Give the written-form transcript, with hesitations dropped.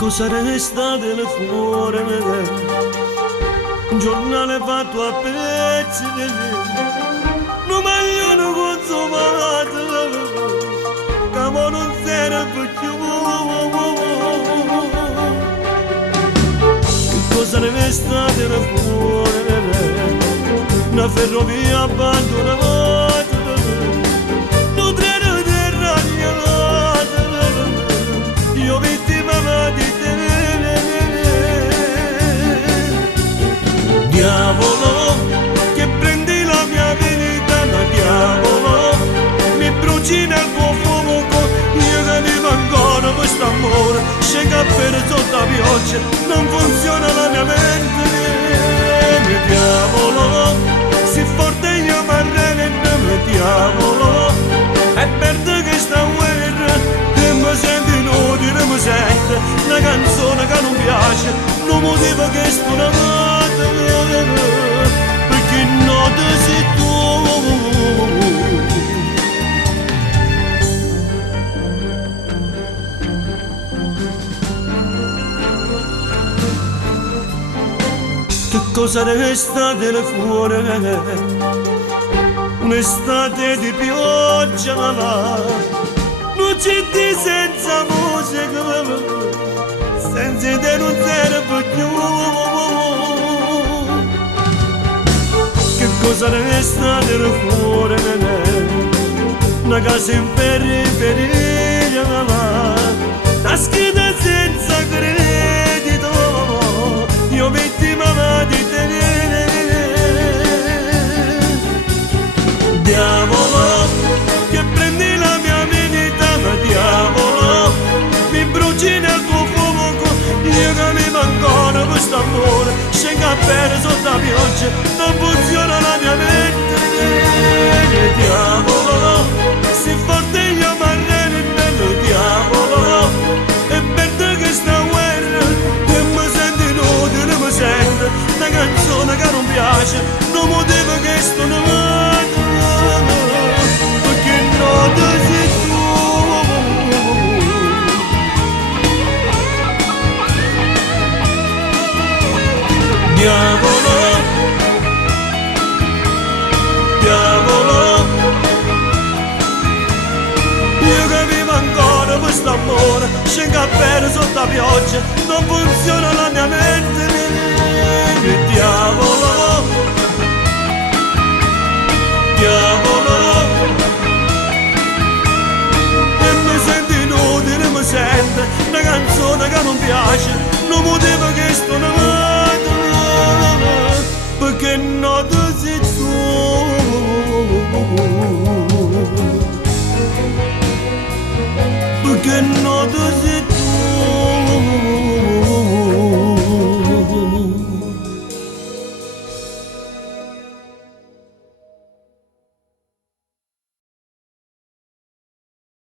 Cosa resta del cuore? Un giornale fatto a pezzi, un maglione consumato, che mo non serve più. Che cosa resta del cuore? Una ferrovia abbandonata, un treno deragliato, io vittima di te. Diavolo, che prendi la mia vita, ma diavolo, mi bruci nel tuo fuoco, io che vivo ancora questo amore, scega per sotto la pioggia, non funziona la mia mente. Diavolo, si forte io mi arrendo, diavolo, è per te che sta guerra, che mi senti inutile, mi sente una canzone che non piace, non motivo che sto amata, perché non te sei tu. Che cosa resta del cuore? Un'estate di pioggia, non c'è di senza musica, senza te non serve più. Che cosa resta del cuore? Una casa in periferia, una scheda senza credito, io vittima di te. Diavolo, che prendi la mia vita, ma diavolo, mi bruci nel tuo fuoco, io che vivo ancora questo amore, scega per sotto la pioggia, non funziona la mia mente. Diavolo, si forte io mi arrendo, diavolo, è per te che sta guerra, che mi senti inutile, mi sente una canzone che non piace, non motivo che sto amato, perché non te sei tu. Diavolo, diavolo, io che vivo ancora questo amore, scega per sotto la pioggia, non funziona la mia mente. Diavolo, diavolo, e mi sento inutile, mi sente una canzone che non piace, non motivo che sto